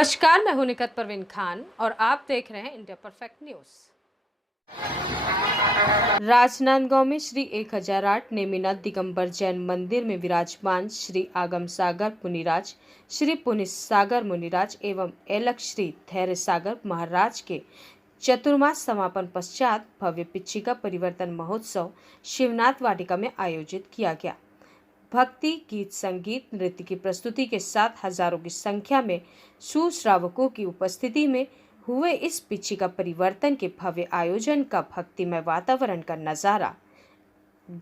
नमस्कार, मैं हूं निकत परवीन खान और आप देख रहे हैं इंडिया परफेक्ट न्यूज। राजनांदगांव में श्री 1008 नेमिनाथ दिगंबर जैन मंदिर में विराजमान श्री आगम सागर मुनिराज, श्री पुनित सागर मुनिराज एवं एलक श्री धैर्य सागर महाराज के चतुर्मास समापन पश्चात भव्य पिच्छिका परिवर्तन महोत्सव शिवनाथ वाटिका में आयोजित किया गया। भक्ति गीत, संगीत, नृत्य की प्रस्तुति के साथ हजारों की संख्या में सुश्रावकों की उपस्थिति में हुए इस पिच्छिका परिवर्तन के भव्य आयोजन का भक्तिमय वातावरण का नजारा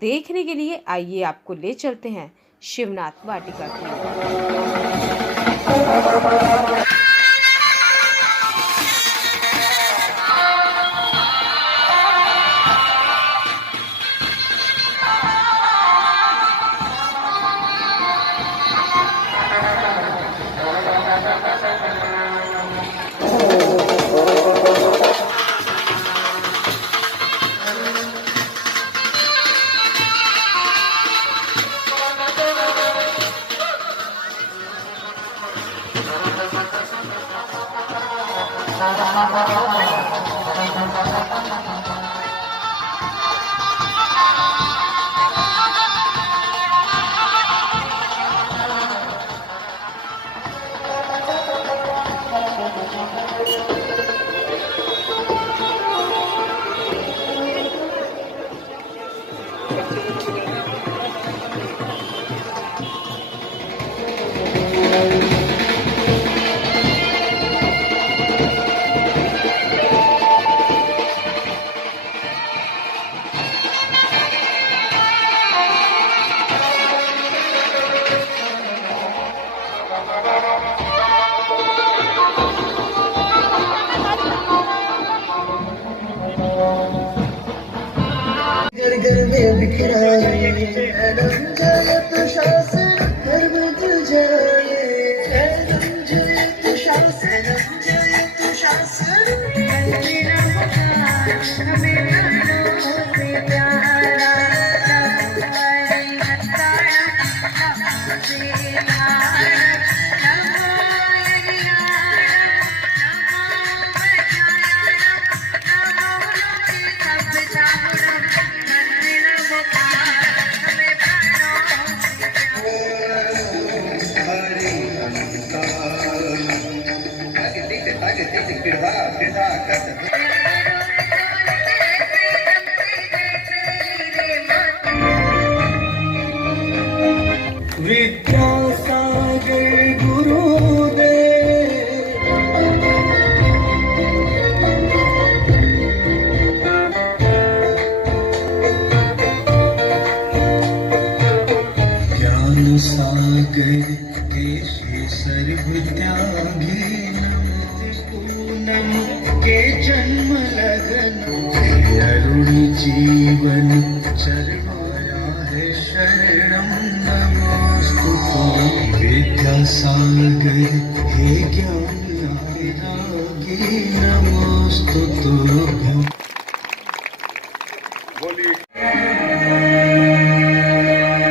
देखने के लिए आइए आपको ले चलते हैं शिवनाथ वाटिका की। घर में बिखराए जयत शासन धर्म जाए, जयत शासन जयत शासन हमें प्यारा विद्यासागर गुरुदेव ज्ञान सागर केशर विद्यागी पूनम के जन्म लगन अरुण जीवन चरवाया है शरणम विद्यासागर हे ज्ञान रागी नमोस्तुभ्यं।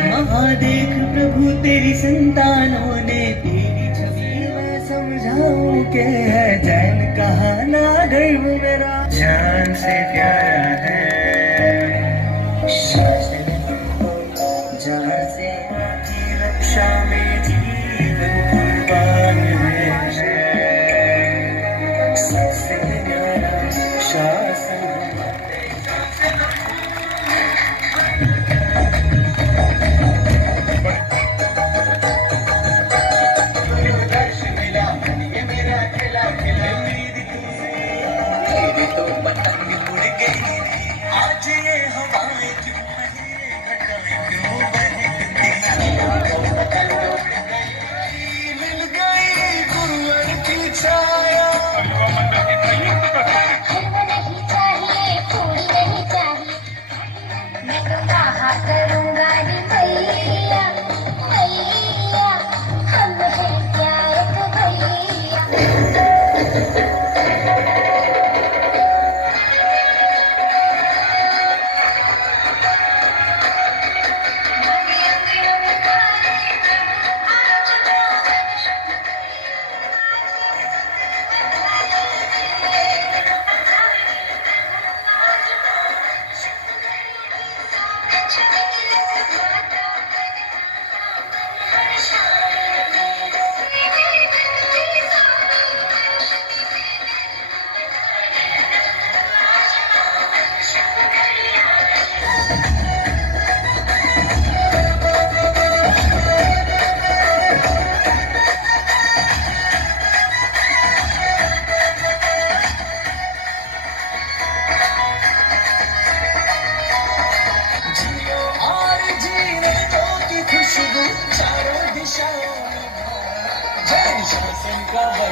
महादेव प्रभु तेरी संतानों ने तेरी छवि में समझाऊं के है जैन कहा ना गर्व मेरा जान से प्यारा है, जहाँ से आपकी रक्षा में जीवन कुर्बान है, सबसे न्यारा शासन तो पतंग उड़ गई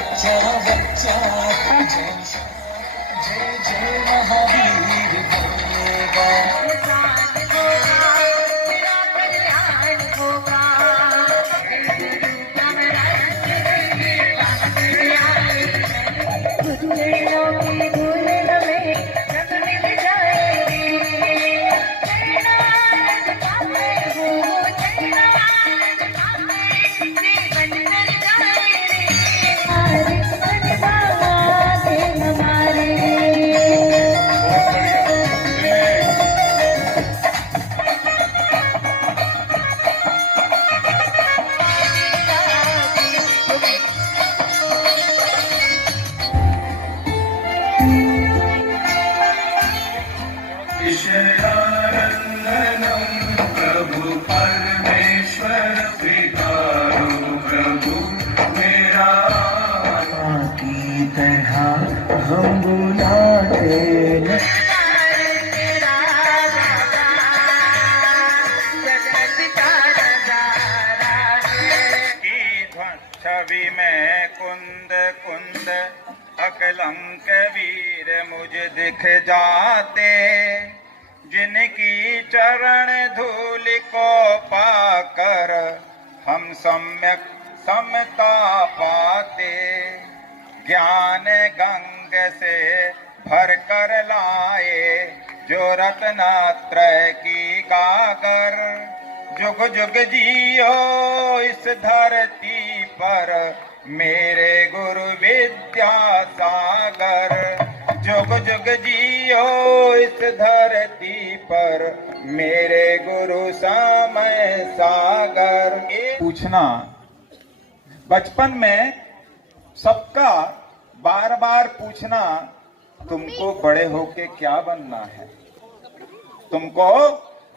बच्चा बच्चा जय जय जय महावीर बोलेगा। ईश्वरानंदनं प्रभु परमेश्वर पितारो प्रभु मेरा की तरह हम बुलाते छवि में कुंद कुंद अकलंक वीर मुझे दिख जाते, जिनकी चरण धूल को पाकर हम सम्यक समता पाते। ज्ञान गंग से भर कर लाए जो रत्नत्रय की गागर, जुग जुग जियो इस धरती पर मेरे गुरु विद्यासागर। जुग जुग जियो इस धरती पर मेरे गुरु समय सागर। पूछना बचपन में सबका बार बार पूछना, तुमको बड़े होके क्या बनना है, तुमको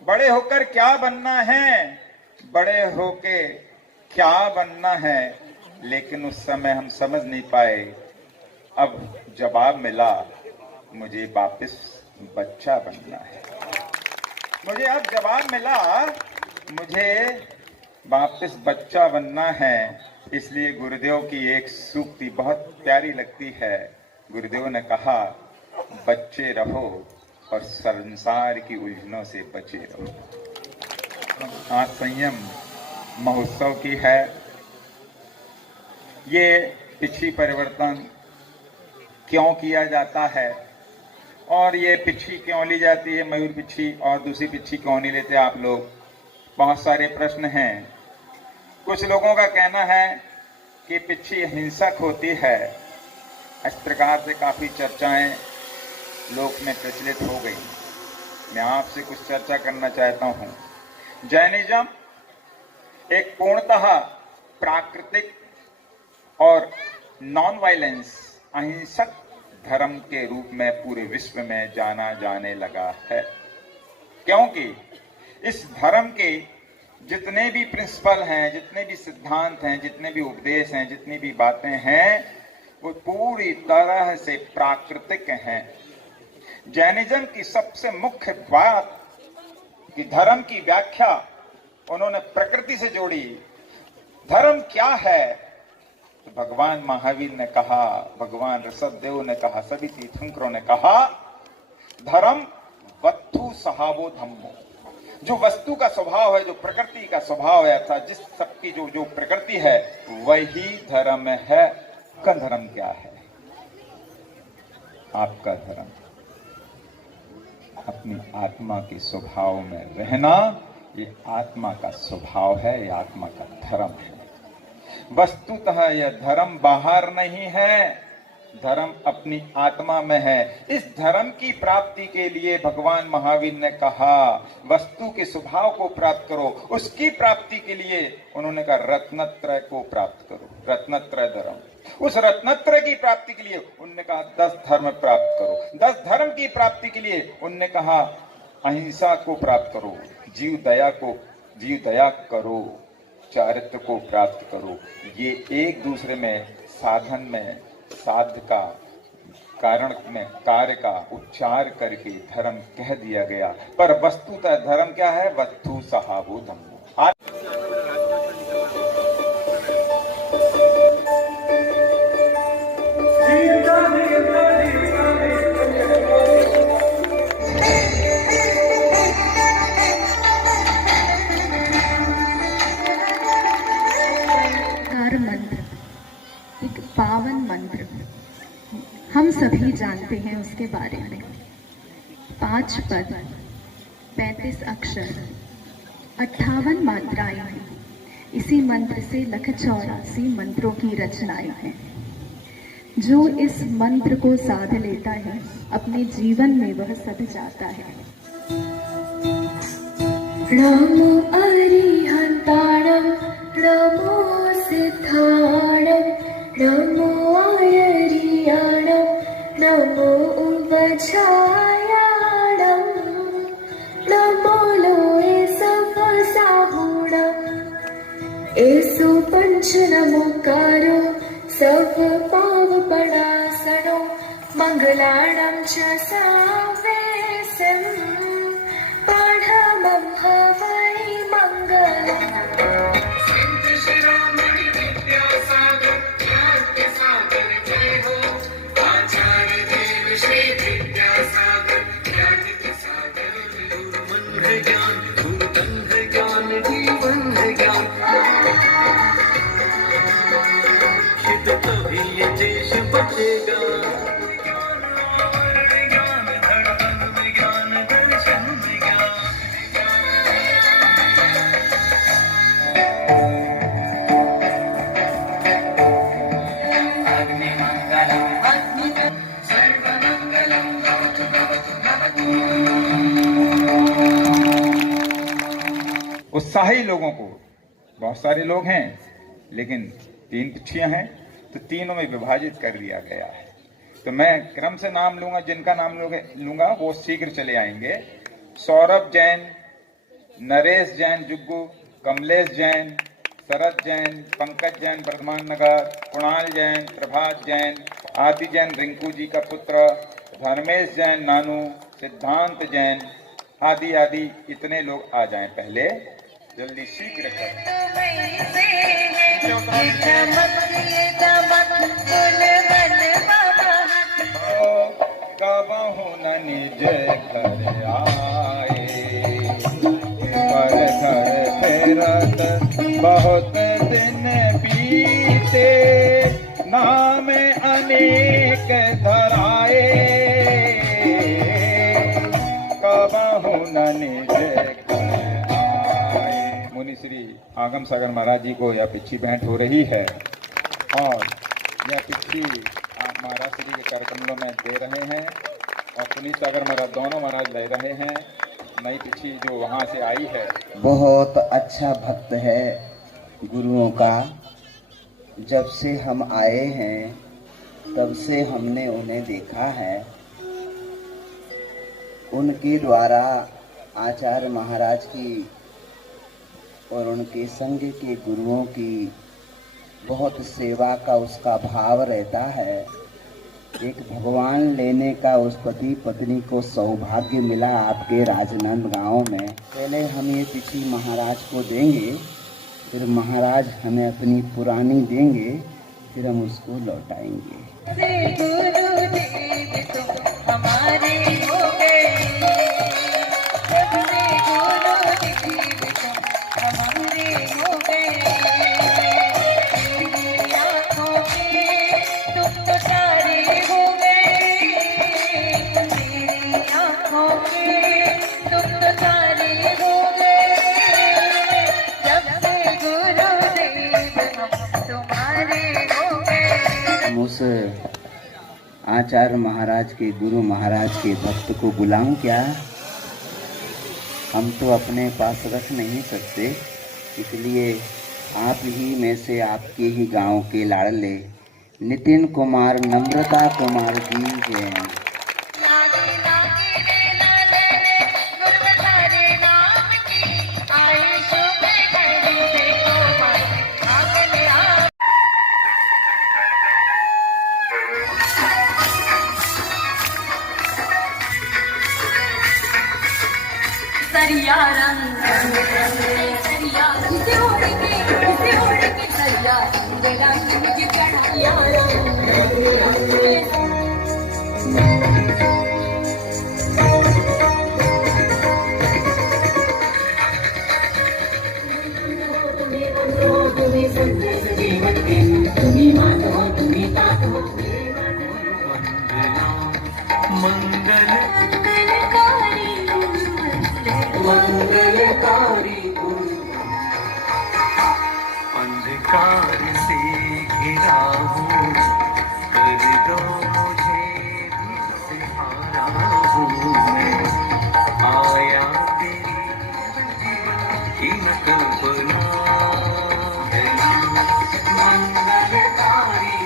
बड़े होकर क्या बनना है, बड़े होके क्या बनना है। लेकिन उस समय हम समझ नहीं पाए। अब जवाब मिला, मुझे वापस बच्चा बनना है। मुझे अब जवाब मिला, मुझे वापस बच्चा बनना है। इसलिए गुरुदेव की एक सूक्ति बहुत प्यारी लगती है। गुरुदेव ने कहा, बच्चे रहो और संसार की उलझनों से बचे रहो। आज संयम महोत्सव की है। ये पिछी परिवर्तन क्यों किया जाता है और ये पिछी क्यों ली जाती है, मयूर पिछी और दूसरी पिछी क्यों नहीं लेते आप लोग, बहुत सारे प्रश्न हैं। कुछ लोगों का कहना है कि पिछी हिंसक होती है। इस प्रकार से काफी चर्चाएं लोक में प्रचलित हो गई। मैं आपसे कुछ चर्चा करना चाहता हूं। जैनिज्म एक पूर्णतः प्राकृतिक और नॉन वायलेंस अहिंसक धर्म के रूप में पूरे विश्व में जाना जाने लगा है, क्योंकि इस धर्म के जितने भी प्रिंसिपल हैं, जितने भी सिद्धांत हैं, जितने भी उपदेश हैं, जितनी भी बातें हैं, वो पूरी तरह से प्राकृतिक हैं। जैनिज्म की सबसे मुख्य बात कि धर्म की व्याख्या उन्होंने प्रकृति से जोड़ी। धर्म क्या है? तो भगवान महावीर ने कहा, भगवान ऋषभदेव ने कहा, सभी तीर्थंकरों ने कहा, धर्म वस्तु स्वभावो धम्मो। जो वस्तु का स्वभाव है, जो प्रकृति का स्वभाव है, अर्थात जिस सबकी जो प्रकृति है, वही धर्म है। आपका धर्म क्या है? आपका धर्म अपनी आत्मा के स्वभाव में रहना, ये आत्मा का स्वभाव है, ये आत्मा का धर्म है। वस्तुतः यह धर्म बाहर नहीं है, धर्म अपनी आत्मा में है। इस धर्म की प्राप्ति के लिए भगवान महावीर ने कहा, वस्तु के स्वभाव को प्राप्त करो। उसकी प्राप्ति के लिए उन्होंने कहा, रत्नत्रय को प्राप्त करो, रत्नत्रय धर्म। उस रत्नत्रय की प्राप्ति के लिए उन्होंने कहा 10 धर्म प्राप्त करो। 10 धर्म की प्राप्ति के लिए उन्होंने कहा अहिंसा को प्राप्त करो, जीव दया करो, चारित्र को प्राप्त करो। ये एक दूसरे में साधन में साध्य का कारण में कार्य का उच्चार करके धर्म कह दिया गया। पर वस्तुतः धर्म क्या है? वस्तु स्वभावो धम्मो। हम सभी जानते हैं उसके बारे में। 5 पद, 35 अक्षर, 58 मात्राएं हैं। इसी मंत्र से 184 मंत्रों की रचनाएं हैं। जो इस मंत्र को साध लेता है अपने जीवन में वह सध जाता है। नमो अरिहन्ताणं नमो सिद्धाणं नमो आयर्याणं नमो उपछायाणं नमो लोए सफसाहुणम् एसु पंच नमोकारो सब पाव पणासनो मंगलाणं च सावेसम् पाठमं हवै मंगलम् उत्साही लोगों को, बहुत सारे लोग हैं लेकिन 3 पिच्छियां हैं तो तीनों में विभाजित कर दिया गया है। तो मैं क्रम से नाम लूंगा, जिनका नाम लूंगा वो शीघ्र चले आएंगे। सौरभ जैन, नरेश जैन जुग्गू, कमलेश जैन, शरद जैन, पंकज जैन वर्धमान नगर, कुणाल जैन, प्रभात जैन, आदि जैन रिंकू जी का पुत्र, धर्मेश जैन नानू, सिद्धांत जैन, आदि आदि इतने लोग आ जाएं पहले, जल्दी शीघ्र करें। कबहु न निज घर आए, पर घर फेरत बहुत दिन बीते, नाम अनेक धराए, कबहु न निज घर आए। मुनि श्री आगम सागर महाराज जी को यह पिच्छी भेंट हो रही है और यह पिच्छी महाराज श्री के कर कमलों में दे रहे हैं और पुनीत सागर महाराज दोनों महाराज ले रहे हैं। नई पिच्छी जो वहाँ से आई है, बहुत अच्छा भक्त है गुरुओं का। जब से हम आए हैं तब से हमने उन्हें देखा है। उनके द्वारा आचार्य महाराज की और उनके संग के गुरुओं की बहुत सेवा का उसका भाव रहता है। एक भगवान लेने का उस पति पत्नी को सौभाग्य मिला आपके राजनंद गांव में। पहले हम ये पिछली महाराज को देंगे, फिर महाराज हमें अपनी पुरानी देंगे, फिर हम उसको लौटाएंगे। उस आचार्य महाराज के गुरु महाराज के भक्त को बुलाऊं क्या? हम तो अपने पास रख नहीं सकते, इसलिए आप ही में से आपके ही गांव के लाडले नितिन कुमार नम्रता कुमार जी हैं। सरिया रंग सरिया किसे उड़ के सरिया रंग की कढ़ाइया तुम्हें मानो तुम्हें ताको अंधकार से घिरा हूँ, कर दो मुझे भी सहारा हूँ मैं, आया तेरी की नकल बना मंगलकारी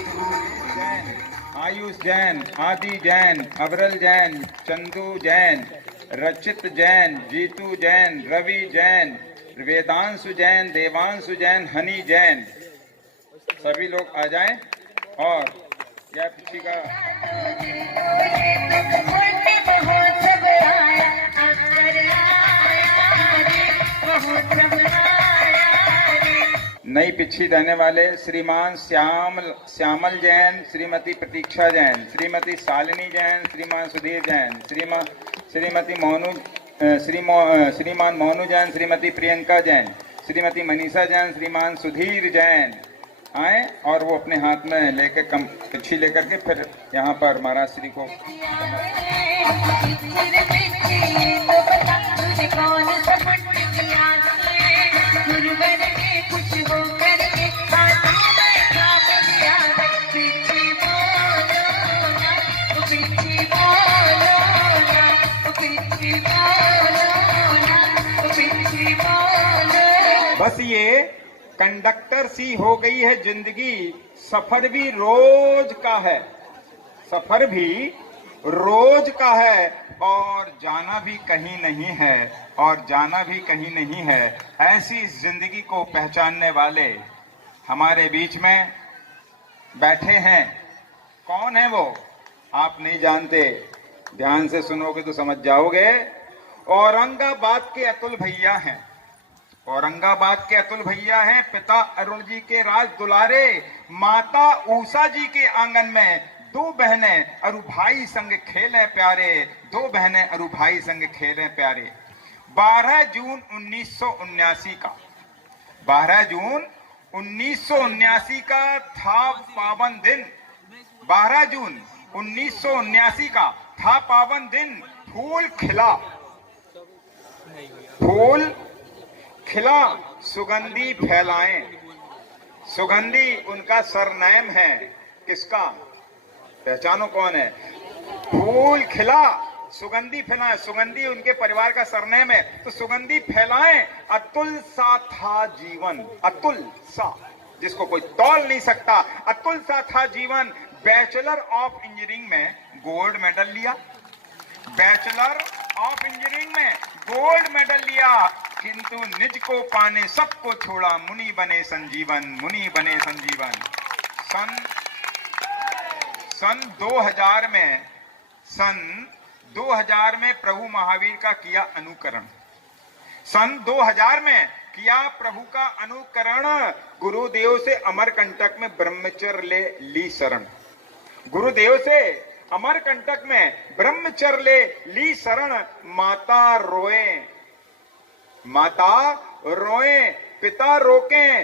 आयुष जैन, आदि जैन, अबरल जैन, चंदू जैन, रचित जैन, जीतू जैन, रवि जैन, वेदांशु जैन, देवांशु जैन, हनी जैन, सभी लोग आ जाएं। और क्या किसी का नई पिच्छी देने वाले श्रीमान श्यामल जैन, श्रीमती प्रतीक्षा जैन, श्रीमती शालिनी जैन, श्रीमान सुधीर जैन, श्रीमान मोनू जैन, श्रीमती प्रियंका जैन, श्रीमती मनीषा जैन, श्रीमान सुधीर जैन आए और वो अपने हाथ में लेकर पिच्छी लेकर के फिर यहाँ पर महाराज श्री को बस ये कंडक्टर सी हो गई है जिंदगी, सफर भी रोज का है, सफर भी रोज का है, और जाना भी कहीं नहीं है, और जाना भी कहीं नहीं है। ऐसी जिंदगी को पहचानने वाले हमारे बीच में बैठे हैं। कौन है वो? आप नहीं जानते, ध्यान से सुनोगे तो समझ जाओगे। औरंगाबाद के अतुल भैया हैं, औरंगाबाद के अतुल भैया हैं। पिता अरुण जी के राज दुलारे, माता उषा जी के आंगन में दो बहनें अरु भाई संग खेले प्यारे, दो बहनें अरु भाई संग खेले प्यारे। 12 जून 1979 का, 12 जून 1979 का था पावन दिन। 12 जून 1979 का था पावन दिन। फूल खिला, फूल खिला, सुगंधी फैलाएं। सुगंधी उनका सरनेम है। किसका? पहचानो कौन है? फूल खिला, सुगंधी फैलाएं। सुगंधी उनके परिवार का सरनेम है, तो सुगंधी फैलाएं। अतुल सा था जीवन, अतुल सा, जिसको कोई तौल नहीं सकता। अतुल सा था जीवन। बैचलर ऑफ इंजीनियरिंग में गोल्ड मेडल लिया, बैचलर ऑफ इंजीनियरिंग में गोल्ड मेडल लिया, किंतु निज को पाने सबको छोड़ा, मुनि बने संजीवन, मुनि बने संजीवन। सन 2000 में प्रभु महावीर का किया अनुकरण। सन 2000 में किया प्रभु का अनुकरण। गुरुदेव से अमरकंटक में ब्रह्मचर्य ली शरण, गुरुदेव से अमरकंटक में ब्रह्मचर्य ली शरण। माता रोए, माता रोए, पिता रोके,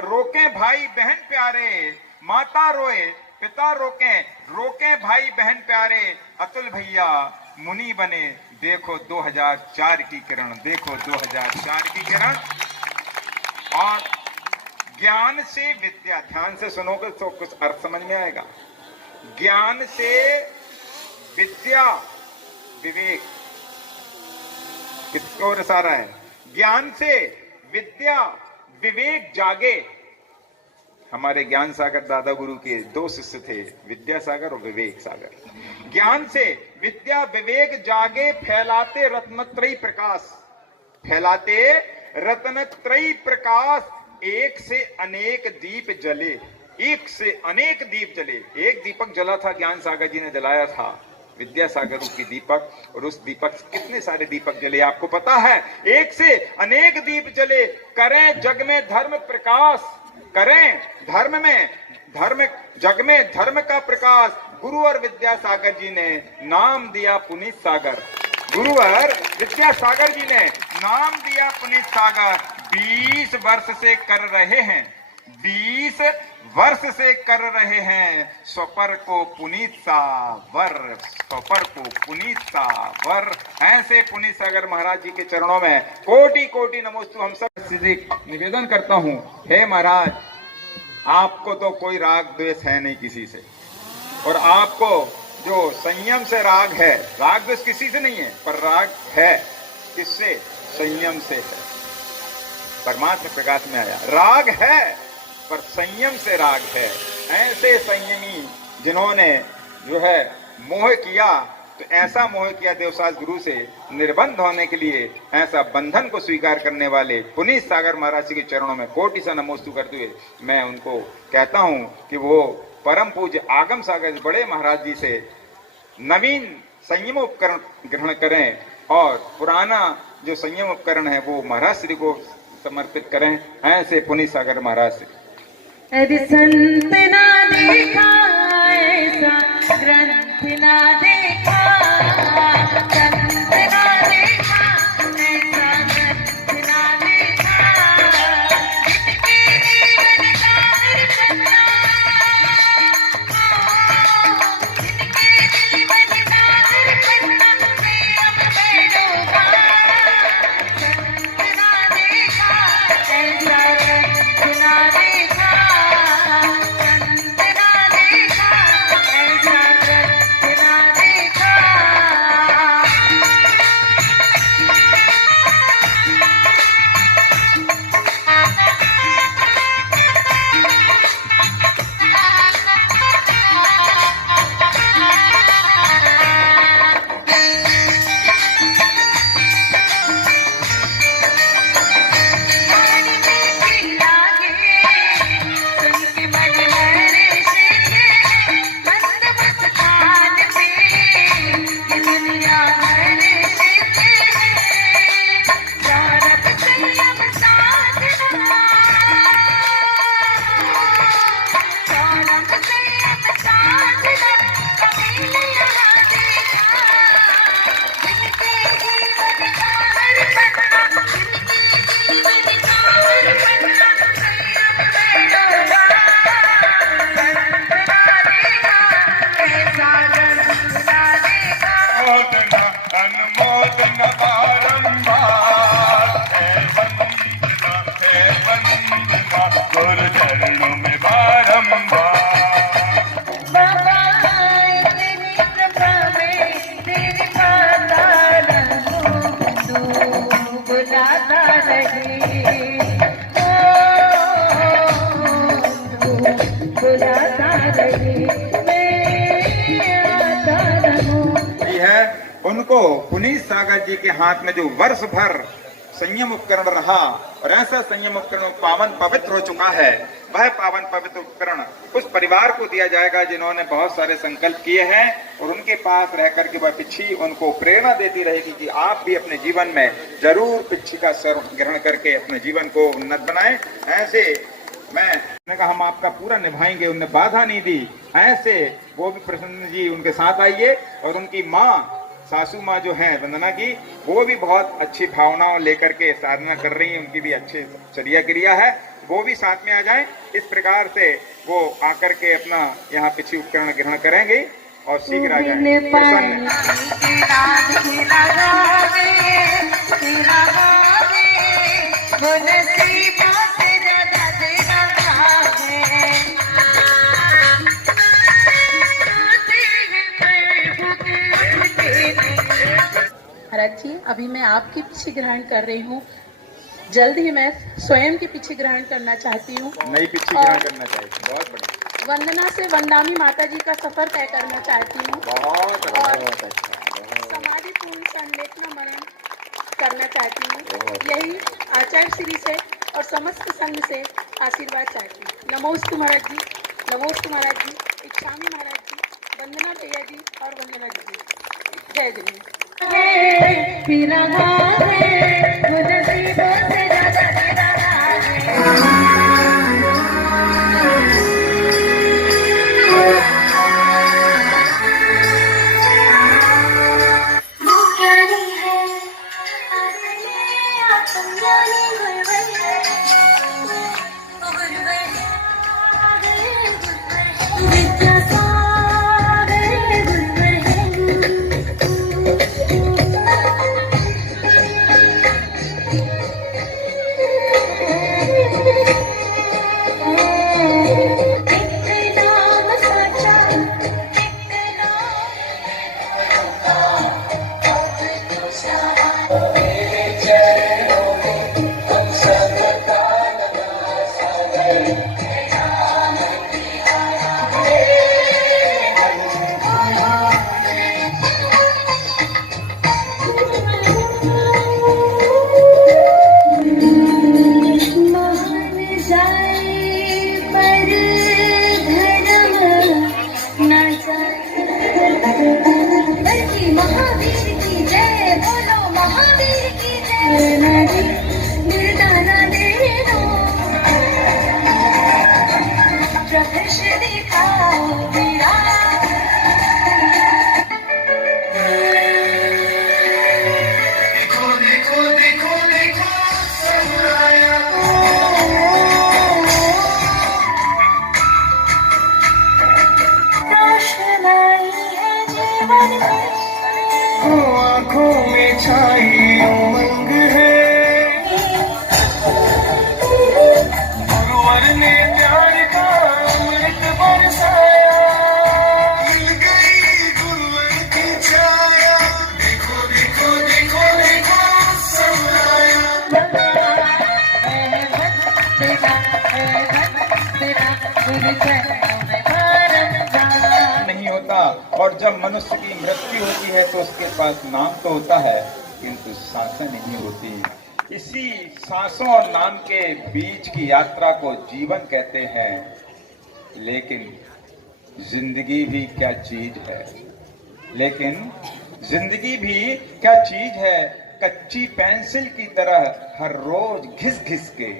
रोके भाई बहन प्यारे। माता रोए, पिता रोके, रोके भाई बहन प्यारे। अतुल भैया मुनि बने, देखो 2004 की किरण, देखो 2004 की किरण। और ज्ञान से विद्या, ध्यान से सुनोगे तो कुछ अर्थ समझ में आएगा। ज्ञान से विद्या, विवेक किसकी ओर इशारा है? ज्ञान से विद्या विवेक जागे। हमारे ज्ञान सागर दादा गुरु के दो शिष्य थे, विद्या सागर और विवेक सागर। ज्ञान से विद्या विवेक जागे, फैलाते रत्नत्रयी प्रकाश, फैलाते रत्नत्रयी प्रकाश। एक से अनेक दीप जले, एक से अनेक दीप जले। एक दीपक जला था, ज्ञान सागर जी ने जलाया था, विद्या सागर की दीपक, और उस दीपक से कितने सारे दीपक जले आपको पता है। एक से अनेक दीप जले, करें जग में धर्म प्रकाश, करें धर्म में, धर्म जग में धर्म का प्रकाश। गुरु और विद्या सागर जी ने नाम दिया पुनीत सागर, गुरु और विद्या सागर जी ने नाम दिया पुनीत सागर। 20 वर्ष से कर रहे हैं, 20 वर्ष से कर रहे हैं स्वपर को पुनीत सावर, स्वपर को पुनीत सावर। ऐसे पुनीत सागर महाराज जी के चरणों में कोटि कोटि नमोस्तु हम सब निवेदन करता हूँ। हे महाराज, आपको तो कोई राग द्वेष है नहीं किसी से, और आपको जो संयम से राग है, राग द्वेष किसी से नहीं है, पर राग है किससे? संयम से है। परमात्मा प्रकाश में आया, राग है पर संयम से राग है। ऐसे संयमी जिन्होंने जो है मोह किया, तो ऐसा मोह किया देवसास गुरु से निर्बंध होने के लिए, ऐसा बंधन को स्वीकार करने वाले पुनीत सागर महाराज जी के चरणों में कोटि सा नमोस्तु करते हुए मैं उनको कहता हूं कि वो परम पूज्य आगम सागर बड़े महाराज जी से नवीन संयम उपकरण ग्रहण करें, और पुराना जो संयम उपकरण है वो महाराज श्री को समर्पित करें। ऐसे पुनीत सागर महाराज से यदि संत ना देखा ऐसा ग्रंथ ना देखा, संत ना देखा ऐसा ग्रंथ ना देखा, जिनके जीवन का दर्शन, जिनके जीवन का दर्शन प्रेम में डूबा, संत ना देखा ऐसा ग्रंथ ना देखा, संत ना देखा ऐसा ग्रंथ ना देखा। पानी में गिरा गे, सुन के मन हर्ष के, मस्त मुस्कान में ये दुनिया हर्ष के, सौरभ संयम साधना, सौरभ संयम साधना कभी यहाँ देखा, जिनके जीवन का हर पन्ना, जिनके जीवन का हर पन्ना संयम में डूबा, संत ना देखा ऐसा ग्रंथ ना देखा। अनुमोदन बारंबार है वंदना गुरु चरणों में बारंबार। बाबा तेरी कृपा में तेरी माता रहूं, तू बुलाता रहे, तू बुलाता रहे, मैं आता रहूं। ये है उनको पुनीत सागर जी के हाथ में जो वर्ष भर संयम उपकरण रहा, और ऐसा संयम उपकरण पावन पवित्र हो चुका है, वह पावन पवित्र उपकरण उस परिवार को दिया जाएगा जिन्होंने बहुत सारे संकल्प किए हैं, और उनके पास रह करके वह पिच्छी उनको प्रेरणा देती रहेगी कि आप भी अपने जीवन में जरूर पिच्छी का सर्व ग्रहण करके अपने जीवन को उन्नत बनाएं। ऐसे मैंने कहा हम आपका पूरा निभाएंगे, उनने बाधा नहीं दी। ऐसे वो भी प्रसन्न जी उनके साथ आइए, और उनकी माँ सासू माँ जो है वंदना की, वो भी बहुत अच्छी भावनाओं लेकर के साधना कर रही है, उनकी भी अच्छी चर्या क्रिया है, वो भी साथ में आ जाएं। इस प्रकार से वो आकर के अपना यहाँ पिछी उपकरण ग्रहण करेंगे और शीघ्र आ जाएं। प्रसन्न महाराज जी, अभी मैं आपकी पिछी ग्रहण कर रही हूँ, जल्द ही मैं स्वयं की पिछी ग्रहण करना चाहती हूँ। नई पिछी ग्रहण करना चाहिए, बहुत बढ़िया। वंदना से वंदामी माता जी का सफर तय करना चाहती हूँ, बहुत और अच्छा। समाधि पूर्ण संलेखना मनन करना चाहती हूँ। यही आचार्य श्री से और समस्त संघ से आशीर्वाद चाहती हूँ। नमोस्तु महाराज जी, नमोस्तु महाराज जी, इच्छामी महाराज जी, वंदना भैया जी और वंदना जी, जय जय। तेरा नाम है वो नसीबों से ज्यादा तेरा नाम है। वो ज्ञानी है आत्म ज्ञानी गुरुवर है, वो गुरुवर है, विद्या सागर गुरुवर है। तेरा है धन तेरा गुरु चरणों में बारंबार। नहीं होता, और जब मनुष्य की मृत्यु होती है तो उसके पास नाम तो होता है किंतु सांसें नहीं होती। इसी सांसों और नाम के बीच की यात्रा को जीवन कहते हैं। लेकिन जिंदगी भी क्या चीज है, लेकिन जिंदगी भी क्या चीज है। कच्ची पेंसिल की तरह हर रोज घिस घिस के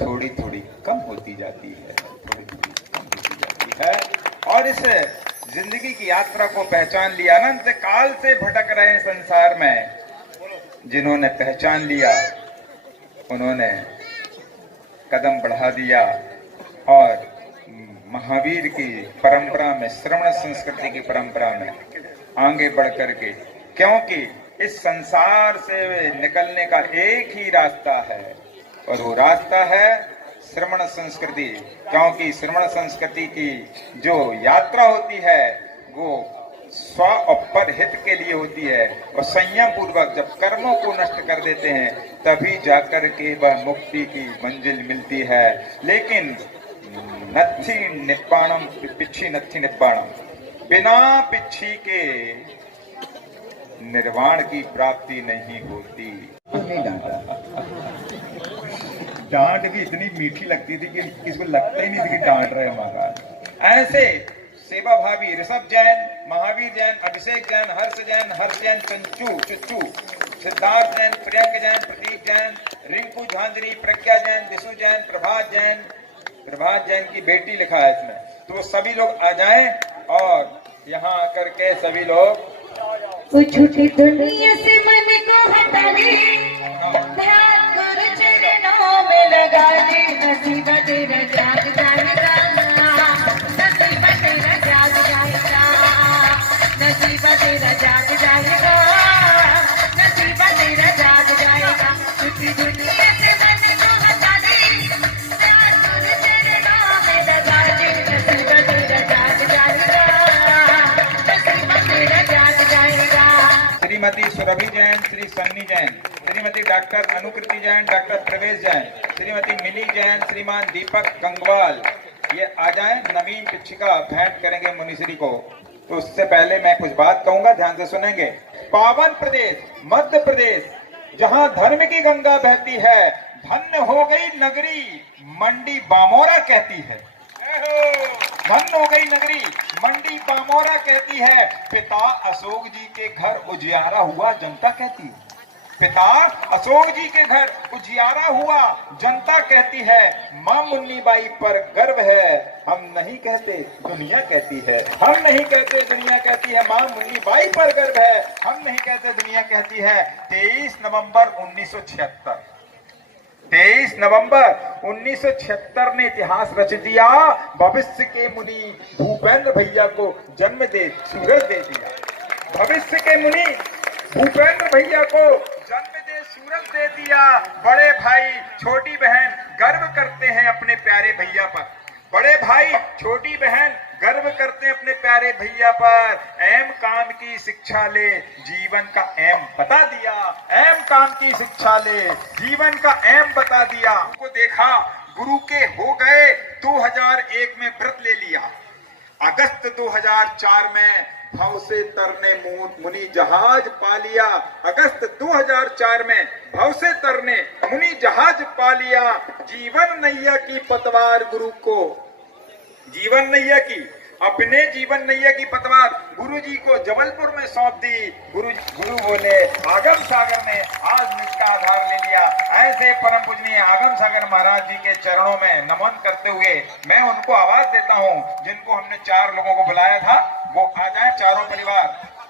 थोड़ी थोड़ी कम होती जाती है, थोड़ी थोड़ी कम होती जाती है। और इस जिंदगी की यात्रा को पहचान लिया, अनंत काल से भटक रहे संसार में, जिन्होंने पहचान लिया उन्होंने कदम बढ़ा दिया और महावीर की परंपरा में, श्रवण संस्कृति की परंपरा में आगे बढ़ करके, क्योंकि इस संसार से निकलने का एक ही रास्ता है और वो रास्ता है श्रवण संस्कृति। क्योंकि श्रवण संस्कृति की जो यात्रा होती है वो स्व और परहित के लिए होती है, और संयम पूर्वक जब कर्मों को नष्ट कर देते हैं तभी जाकर के वह मुक्ति की मंजिल मिलती है। लेकिन नत्थि निप्पाणम, पिच्छी नत्थि निप्पाणम, बिना पिच्छी के निर्वाण की प्राप्ति नहीं होती। डांट भी इतनी मीठी लगती थी कि किसको लगता ही नहीं था कि डांट रहे महाराज। ऐसे सेवा भावी ऋषभ जैन, महावीर जैन, अभिषेक जैन, हर्ष जैन, चंचू चुच्चू, सिद्धार्थ जैन, प्रियंक जैन, प्रतीक जैन, रिंकू झांझरी, प्रज्ञा जैन, विशु जैन, प्रभात जैन की बेटी लिखा है इसमें। तो वो सभी लोग आ जाएं और यहाँ आकर के सभी लोग वो झूठी दुनिया से मन को हटा ले, ध्यान गुरु चरणों में लगा ले। नसीब तेरा जाग जाएगा, नसीब तेरा जाग जाएगा, नसीब तेरा जाग जाएगा, नसीब तेरा जाग जाएगा। झूठी दुनिया से मन को हटा ले, ध्यान गुरु चरणों में लगा ले। नसीब तेरा जाग जाएगा, नसीब तेरा जाग जाएगा। श्रीमती सुरभि जैन, श्री सन्नी जैन, श्रीमती डॉक्टर अनुकृति जैन, डॉक्टर प्रवेश जैन, श्रीमती मिली जैन, श्रीमान दीपक गंगवाल, ये आ जाएं। नवीन पिच्छिका भेंट करेंगे मुनिश्री को। तो उससे पहले मैं कुछ बात कहूंगा, ध्यान से सुनेंगे। पावन प्रदेश मध्य प्रदेश, जहां धर्म की गंगा बहती है, धन्य हो गई नगरी मंडी बामोरा कहती है। धन्य हो गई नगरी मंडी बामोरा कहती है। पिता अशोक जी के घर उजियारा हुआ जनता कहती है। पिता अशोक जी के घर उजियारा हुआ जनता कहती है। मां मुन्नीबाई पर गर्व है, हम नहीं कहते दुनिया कहती है। हम नहीं कहते दुनिया कहती है। मां मुन्नीबाई पर गर्व है, हम नहीं कहते दुनिया कहती है। 23 नवंबर 1976, 23 नवंबर 1976 ने इतिहास रच दिया। भविष्य के मुनि भूपेंद्र भैया को जन्म दे सूरज दे दिया। भविष्य के मुनि भूपेंद्र भैया को जन्म दे सूरज दे दिया। बड़े भाई छोटी बहन गर्व करते हैं अपने प्यारे भैया पर। बड़े भाई छोटी बहन गर्व करते हैं अपने प्यारे भैया पर। एम काम की शिक्षा ले, जीवन का एम बता दिया। एम काम की शिक्षा ले, जीवन का एम बता दिया। उनको देखा गुरु के हो गए, 2001 में व्रत ले लिया। अगस्त 2004 में भाव से तरने मुनि जहाज पा लिया। अगस्त 2004 में भाव से तरने मुनि जहाज पा लिया। जीवन नैया की पतवार गुरु को, जीवन नैया की, अपने जीवन नैया की पतवार गुरु जी को जबलपुर में सौंप दी। गुरु बोले आगम सागर ने आज मुझका आधार ले लिया। ऐसे परम पूजनीय आगम सागर महाराज जी के चरणों में नमन करते हुए मैं उनको आवाज देता हूँ, जिनको हमने 4 लोगों को बुलाया था, वो आ जाए चारों परिवार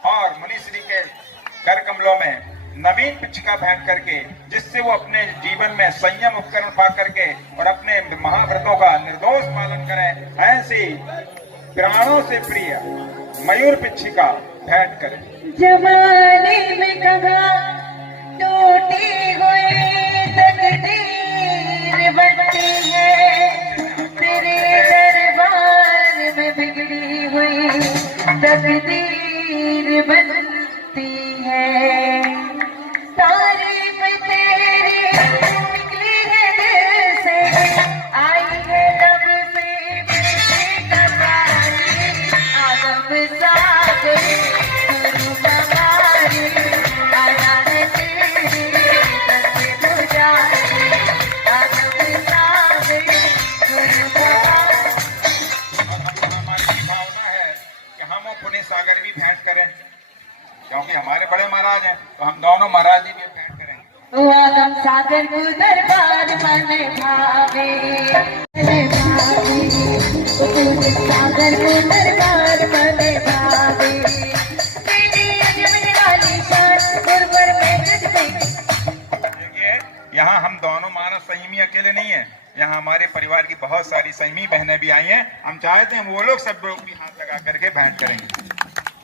और मुनिश्री के कर कमलों में नवीन पिच्छिका भेंट करके, जिससे वो अपने जीवन में संयम उपकरण पा करके और अपने महाव्रतों का निर्दोष पालन करें। ऐसी प्राणों से प्रिय मयूर पिच्छिका भेंट करें। जमाने में कहा टूटी हुई तकदीर बनती है, तेरे दरबार में बिगड़ी हुई तकदीर बनती है। तारीफ तेरी निकली है दिल से, क्योंकि हमारे बड़े महाराज हैं, तो हम दोनों महाराज जी भी भेंट करेंगे। ओ आगम सागर को दरबार मन भावे, मन भावे, ओ पूजित सागर को दरबार मन भावे, तेरी अजब निराली शान गुरबर में तुझ पे। देखिए, यहाँ हम दोनों मानस संयमी अकेले नहीं है, यहाँ हमारे परिवार की बहुत सारी संयमी बहनें भी आई हैं। हम चाहते हैं वो लोग सब लोग भी हाथ लगा करके भेंट करेंगे।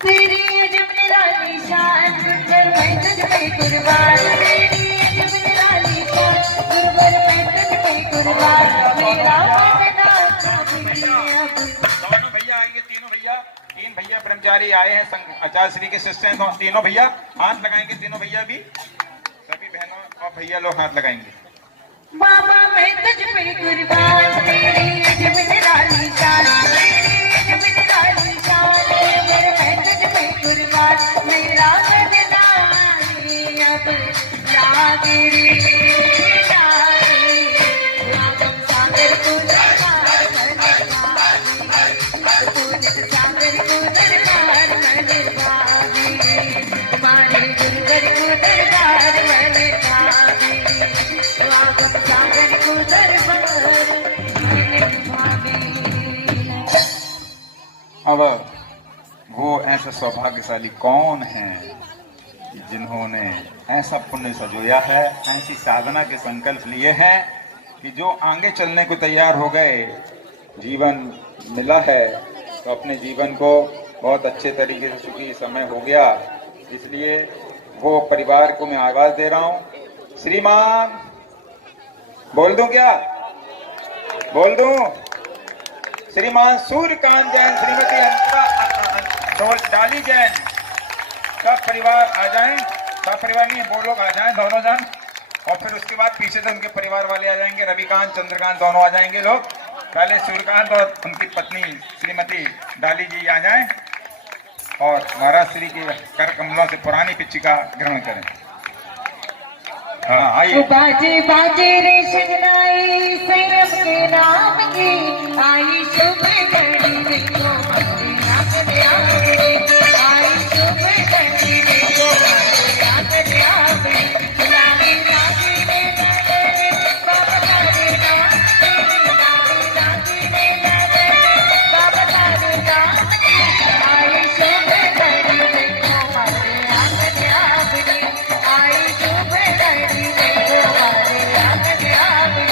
तेरी अजब निराली शान गुरबर में तुझ पे कुर्बान, तेरी अजब निराली शान गुरबर में तुझ पे कुर्बान, मेरा मरना काफी अब। दोनों भैया आएंगे, तीनों भैया, तीन भैया ब्रह्मचारी आए हैं, आचार्य श्री के शिष्य हैं, तो तीनों भैया हाथ लगाएंगे। तीनों भैया भी, सभी बहनों और भैया लोग हाथ लगाएंगे। बाबा मैं तुझ पे कुर्बान, तेरी अजब निराली शान, तेरी अजब निराली शान, गुरबर मैं तुझ पे कुर्बान, मेरा मरना अब लागे रे लागे, आगम सागर को दरबार मन भावे, पूजित सागर को दरबार मन भावे, तुम्हारे गुरबर को दरबार मन भावे, आगम सागर को दरबार मन भावे। अब वो ऐसे सौभाग्यशाली कौन हैं जिन्होंने ऐसा पुण्य सजोया है, ऐसी साधना के संकल्प लिए हैं कि जो आगे चलने को तैयार हो गए, जीवन मिला है तो अपने जीवन को बहुत अच्छे तरीके से सुखी समय हो गया, इसलिए वो परिवार को मैं आवाज दे रहा हूँ। श्रीमान बोल दूं क्या? बोल दूं? श्रीमान सूर्यकांत जैन, श्रीमती अनिता डाली जैन, सब परिवार आ जाएं। सब परिवार नहीं, वो लोग आ जाएं, दोनों जन, और फिर उसके बाद पीछे से उनके परिवार वाले आ जाएंगे, रविकांत चंद्रकांत दोनों आ जाएंगे लोग। पहले सूर्यकांत और उनकी पत्नी श्रीमती डाली जी आ जाएं और महाराज श्री के कर कमलों से पुरानी पिच्ची का ग्रहण करें। हाँ आइए। बाजे बाजे रे शिवनाई संयम के नाम की, आई शुभ घड़ी देखो हमारे आंगन आंगन, आई शुभ घड़ी देखो हमारे आंगन आंगन, लागी लागी में लगे बाबा तारे नाम की, लागी लागी में लगे बाबा तारे नाम की, आई शुभ घड़ी देखो हमारे आंगन आंगन, आई शुभ घड़ी देखो हमारे आंगन आंगन।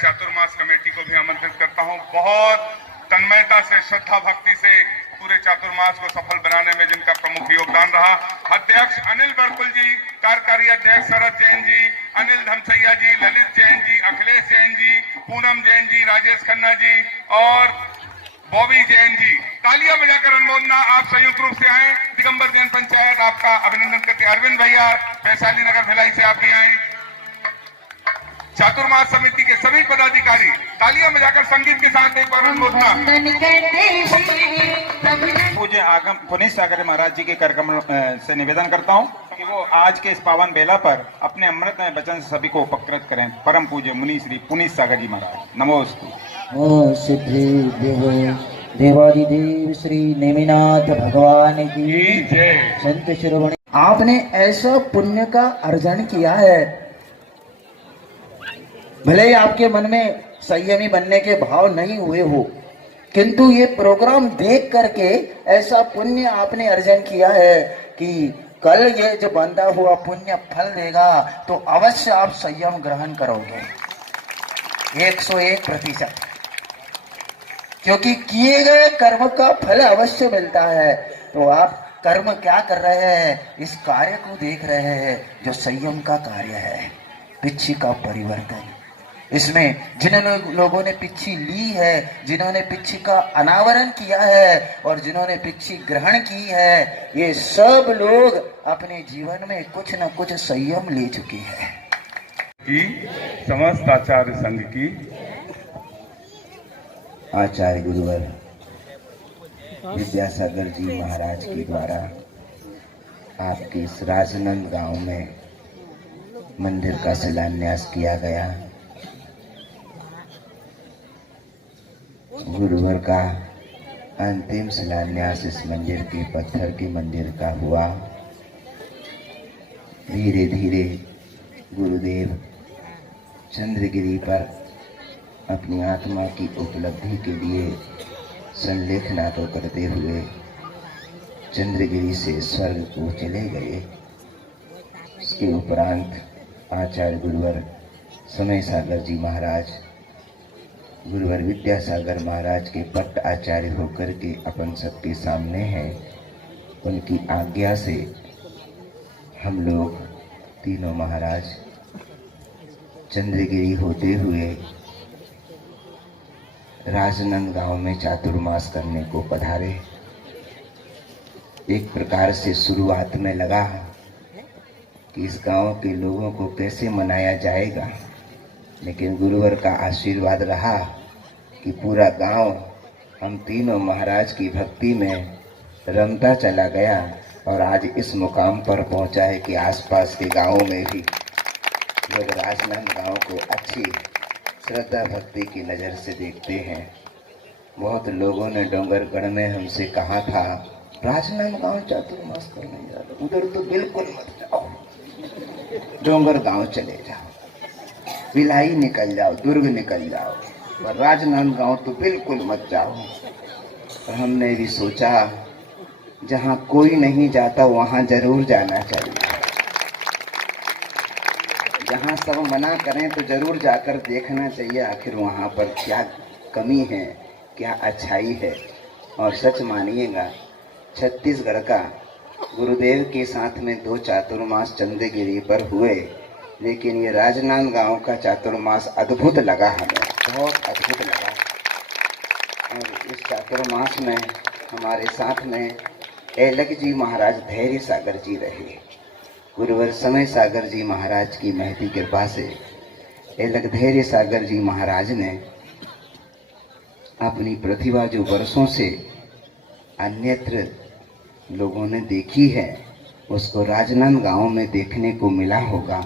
चातुर्मास कमेटी श्रद्धा भक्ति से पूरे चातुर्मास को सफल बनाने में जिनका प्रमुख योगदान रहा। अध्यक्ष अनिल बरकुल जी, कार्यकारी अध्यक्ष शरद जैन जी, अनिल धमसैया जी, ललित जैन जी, अखिलेश जैन जी, पूनम जैन जी, राजेश खन्ना जी और बॉबी जैन जी, तालियां बजाकर अनुमोदना। आप संयुक्त रूप से आए। दिगंबर जैन पंचायत आपका अभिनंदन करते। अरविंद भैया वैशाली नगर भिलाई से आप भी आए। चातुर्मास समिति के सभी पदाधिकारी तालियां बजाकर संगीत के साथ एक बार अनुमोदना। पूज्य आगम पुनीत सागर महाराज जी के कार्यक्रम से निवेदन करता हूं कि वो आज के इस पावन बेला पर अपने अमृतमय वचन से सभी को उपकृत करें। परम पूज्य मुनि श्री पुनीत सागर जी महाराज, नमोस्तु। सिद्धि देवादिदेव श्री नेमिनाथ भगवान की जय। संत श्रवण, आपने ऐसा पुण्य का अर्जन किया है, भले ही आपके मन में संयमी बनने के भाव नहीं हुए हो, किंतु ये प्रोग्राम देख करके ऐसा पुण्य आपने अर्जन किया है कि कल ये जो बंधा हुआ पुण्य फल देगा तो अवश्य आप संयम ग्रहण करोगे 101%, क्योंकि किए गए कर्म का फल अवश्य मिलता है। तो आप कर्म क्या कर रहे हैं, इस कार्य को देख रहे हैं जो संयम का कार्य है, पिच्छी का परिवर्तन। इसमें जिन लोगों ने पिच्छी ली है, जिन्होंने पिच्छी का अनावरण किया है और जिन्होंने पिच्छी ग्रहण की है, ये सब लोग अपने जीवन में कुछ न कुछ संयम ले चुके हैं। की समस्त आचार्य संघ की आचार्य गुरुवर विद्यासागर जी महाराज के द्वारा आपके इस राजनंद गांव में मंदिर का शिलान्यास किया गया। गुरुवर का अंतिम शिलान्यास इस मंदिर के पत्थर के मंदिर का हुआ। धीरे धीरे गुरुदेव चंद्रगिरी पर अपनी आत्मा की उपलब्धि के लिए संलेखना तो करते हुए चंद्रगिरी से स्वर्ग को चले गए। इसके उपरांत आचार्य गुरुवर समय सागर जी महाराज गुरुवर विद्यासागर महाराज के पट्ट आचार्य होकर के अपन सबके सामने हैं। उनकी आज्ञा से हम लोग तीनों महाराज चंद्रगिरी होते हुए राजनंद गांव में चातुर्मास करने को पधारे। एक प्रकार से शुरुआत में लगा कि इस गांव के लोगों को कैसे मनाया जाएगा, लेकिन गुरुवर का आशीर्वाद रहा कि पूरा गांव हम तीनों महाराज की भक्ति में रमता चला गया और आज इस मुकाम पर पहुंचा है कि आसपास के गांवों में भी लोग राजनंद गांव को अच्छी श्रद्धा भक्ति की नज़र से देखते हैं। बहुत लोगों ने डोंगरगढ़ में हमसे कहा था राजनंद गांव चातुर्मास करने जा रहे, उधर तो बिल्कुल मत जाओ, डोंगर गांव चले जाओ, भिलाई निकल जाओ, दुर्ग निकल जाओ, पर राजनंद गांव तो बिल्कुल मत जाओ। और हमने भी सोचा जहां कोई नहीं जाता वहां जरूर जाना चाहिए, जहां सब मना करें तो जरूर जाकर देखना चाहिए आखिर वहां पर क्या कमी है, क्या अच्छाई है। और सच मानिएगा छत्तीसगढ़ का गुरुदेव के साथ में 2 चातुर्मास चंद्रगिरी पर हुए, लेकिन ये राजनंद गांव का चातुर्मास अद्भुत लगा, हमें बहुत अद्भुत लगा। और इस चातुर्मास में हमारे साथ में एलक जी महाराज धैर्य सागर जी रहे। गुरुवर समय सागर जी महाराज की महती कृपा से एलक धैर्य सागर जी महाराज ने अपनी प्रतिभा जो वर्षों से अन्यत्र लोगों ने देखी है, उसको राजनंद गांव में देखने को मिला होगा।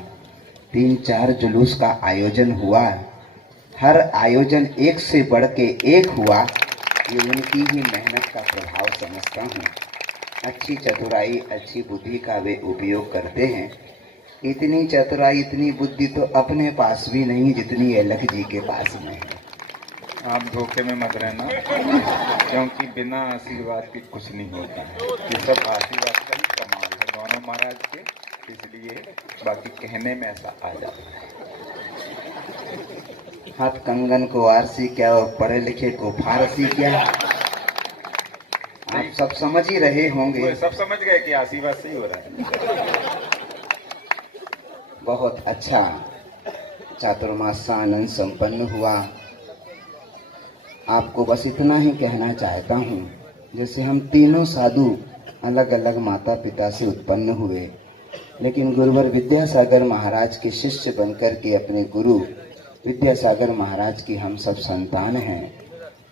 3-4 जुलूस का आयोजन हुआ, हर आयोजन एक से बढ़ के एक हुआ। ये उनकी ही मेहनत का प्रभाव समझता हूँ। अच्छी चतुराई, अच्छी बुद्धि का वे उपयोग करते हैं। इतनी चतुराई, इतनी बुद्धि तो अपने पास भी नहीं जितनी एलक जी के पास में है। आप धोखे में मत रहना, क्योंकि बिना आशीर्वाद के कुछ नहीं होता है। ये सब आशीर्वाद का ही कमाल है दोनों महाराज के, इसलिए बाकी कहने में ऐसा आ जाता है। हाथ कंगन को आरसी क्या और पढ़े लिखे को फारसी क्या। सब समझ ही रहे होंगे। वो सब समझ गए कि आशीर्वाद सही हो रहा है। बहुत अच्छा चातुर्मास का आनंद संपन्न हुआ। आपको बस इतना ही कहना चाहता हूँ, जैसे हम तीनों साधु अलग अलग माता पिता से उत्पन्न हुए, लेकिन गुरुवर विद्यासागर महाराज के शिष्य बनकर के अपने गुरु विद्यासागर महाराज की हम सब संतान हैं।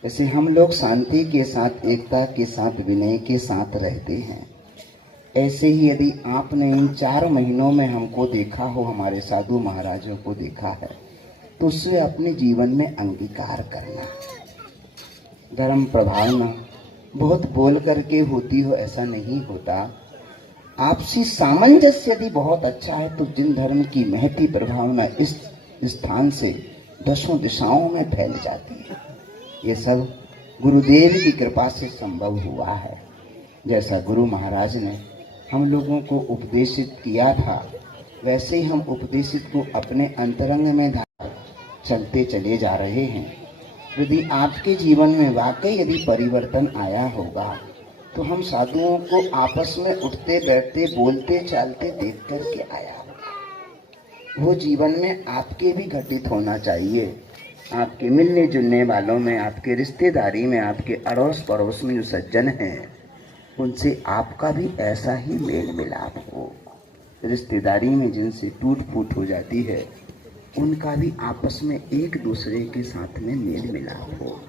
जैसे हम लोग शांति के साथ, एकता के साथ, विनय के साथ रहते हैं, ऐसे ही यदि आपने इन 4 महीनों में हमको देखा हो, हमारे साधु महाराजों को देखा है, तो उससे अपने जीवन में अंगीकार करना। धर्म प्रभावना बहुत बोल करके होती हो ऐसा नहीं होता। आपसी सामंजस्य यदि बहुत अच्छा है तो जिन धर्म की महती प्रभावना इस स्थान से 10 दिशाओं में फैल जाती है। ये सब गुरुदेव की कृपा से संभव हुआ है। जैसा गुरु महाराज ने हम लोगों को उपदेशित किया था, वैसे ही हम उपदेशित को अपने अंतरंग में धार चलते चले जा रहे हैं। यदि आपके जीवन में वाकई यदि परिवर्तन आया होगा तो हम साधुओं को आपस में उठते बैठते बोलते चालते देख कर के आया होगा। वो जीवन में आपके भी घटित होना चाहिए। आपके मिलने जुलने वालों में, आपके रिश्तेदारी में, आपके अड़ोस पड़ोस में जो सज्जन हैं, उनसे आपका भी ऐसा ही मेल मिलाप हो। रिश्तेदारी में जिनसे टूट फूट हो जाती है, उनका भी आपस में एक दूसरे के साथ में मेल मिलाप हो।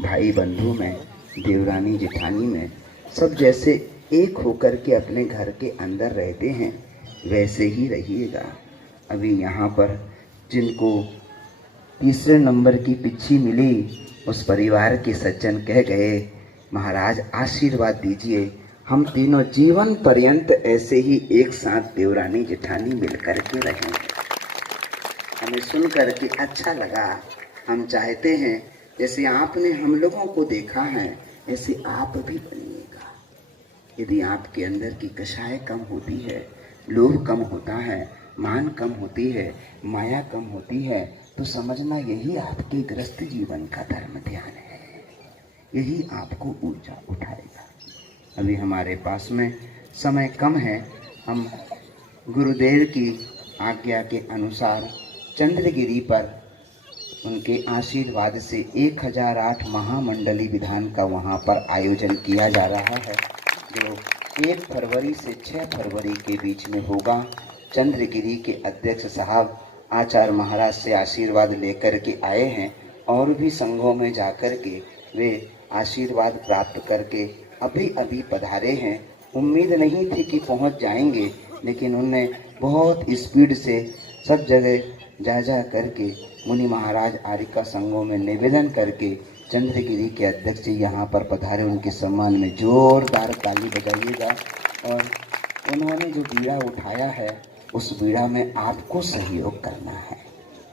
भाई बंधु में, देवरानी जेठानी में, सब जैसे एक होकर के अपने घर के अंदर रहते हैं, वैसे ही रहिएगा। अभी यहाँ पर जिनको तीसरे नंबर की पिच्छी मिली, उस परिवार के सज्जन कह गए, महाराज आशीर्वाद दीजिए, हम तीनों जीवन पर्यंत ऐसे ही एक साथ देवरानी जेठानी मिल कर के रहेंगे। हमें सुन कर के अच्छा लगा। हम चाहते हैं जैसे आपने हम लोगों को देखा है, ऐसे आप भी बनिएगा। यदि आपके अंदर की कषाय कम होती है, लोभ कम होता है, मान कम होती है, माया कम होती है, तो समझना यही आपके ग्रस्त जीवन का धर्म ध्यान है। यही आपको ऊर्जा उठाएगा। अभी हमारे पास में समय कम है। हम गुरुदेव की आज्ञा के अनुसार चंद्रगिरी पर उनके आशीर्वाद से 1008 महामंडली विधान का वहाँ पर आयोजन किया जा रहा है, जो 1 फरवरी से 6 फरवरी के बीच में होगा। चंद्रगिरी के अध्यक्ष साहब आचार्य महाराज से आशीर्वाद लेकर के आए हैं और भी संघों में जाकर के वे आशीर्वाद प्राप्त करके अभी अभी पधारे हैं। उम्मीद नहीं थी कि पहुंच जाएंगे, लेकिन उन्हें बहुत स्पीड से सब जगह जा करके मुनि महाराज आरिका संघों में निवेदन करके चंद्रगिरी के अध्यक्ष जी यहाँ पर पधारे। उनके सम्मान में जोरदार ताली बजाइएगा। और उन्होंने जो बीड़ा उठाया है, उस बीड़ा में आपको सहयोग करना है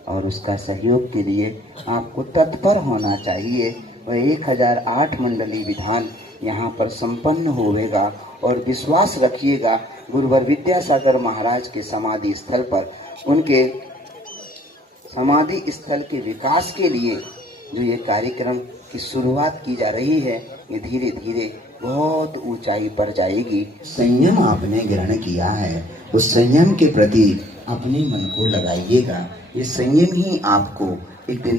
और उसका सहयोग के लिए आपको तत्पर होना चाहिए। वह 1008 मंडली विधान यहाँ पर संपन्न होवेगा और विश्वास रखिएगा, गुरुवर विद्यासागर महाराज के समाधि स्थल पर, उनके समाधि स्थल के विकास के लिए जो ये कार्यक्रम की शुरुआत की जा रही है, ये धीरे धीरे बहुत ऊंचाई पर जाएगी। संयम आपने ग्रहण किया है, उस संयम के प्रति अपने मन को लगाइएगा। ये संयम ही आपको एक दिन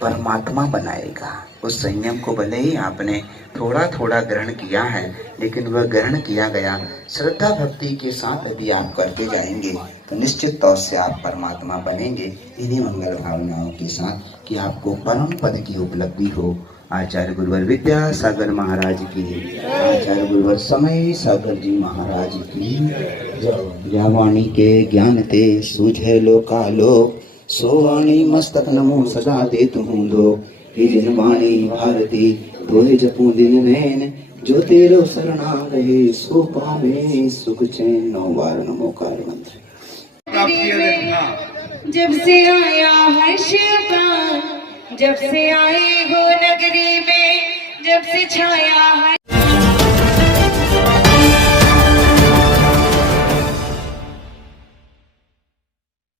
परमात्मा बनाएगा। उस संयम को भले ही आपने थोड़ा थोड़ा ग्रहण किया है, लेकिन वह ग्रहण किया गया श्रद्धा भक्ति के साथ यदि आप करते जाएंगे तो निश्चित तौर से आप परमात्मा बनेंगे। इन्हीं मंगल भावनाओं के साथ कि आपको परम पद की उपलब्धि हो। आचार्य गुरुवर विद्यासागर महाराज की, आचार्य गुरुवर समय सागर जी महाराज की जय। वाणी के ज्ञान ते सूझे लोकालो, सो वाणी मस्तक नमो सदा देत हूँ दो। कि जिन वाणी भारती तोहे जपू दिन नैन, जो तेरो शरणा रहे सो पावे सुख चैन। 9 बार नमोकार मंत्र। जब से आया हर्ष का, जब से आए हो नगरी में, जब से छाया है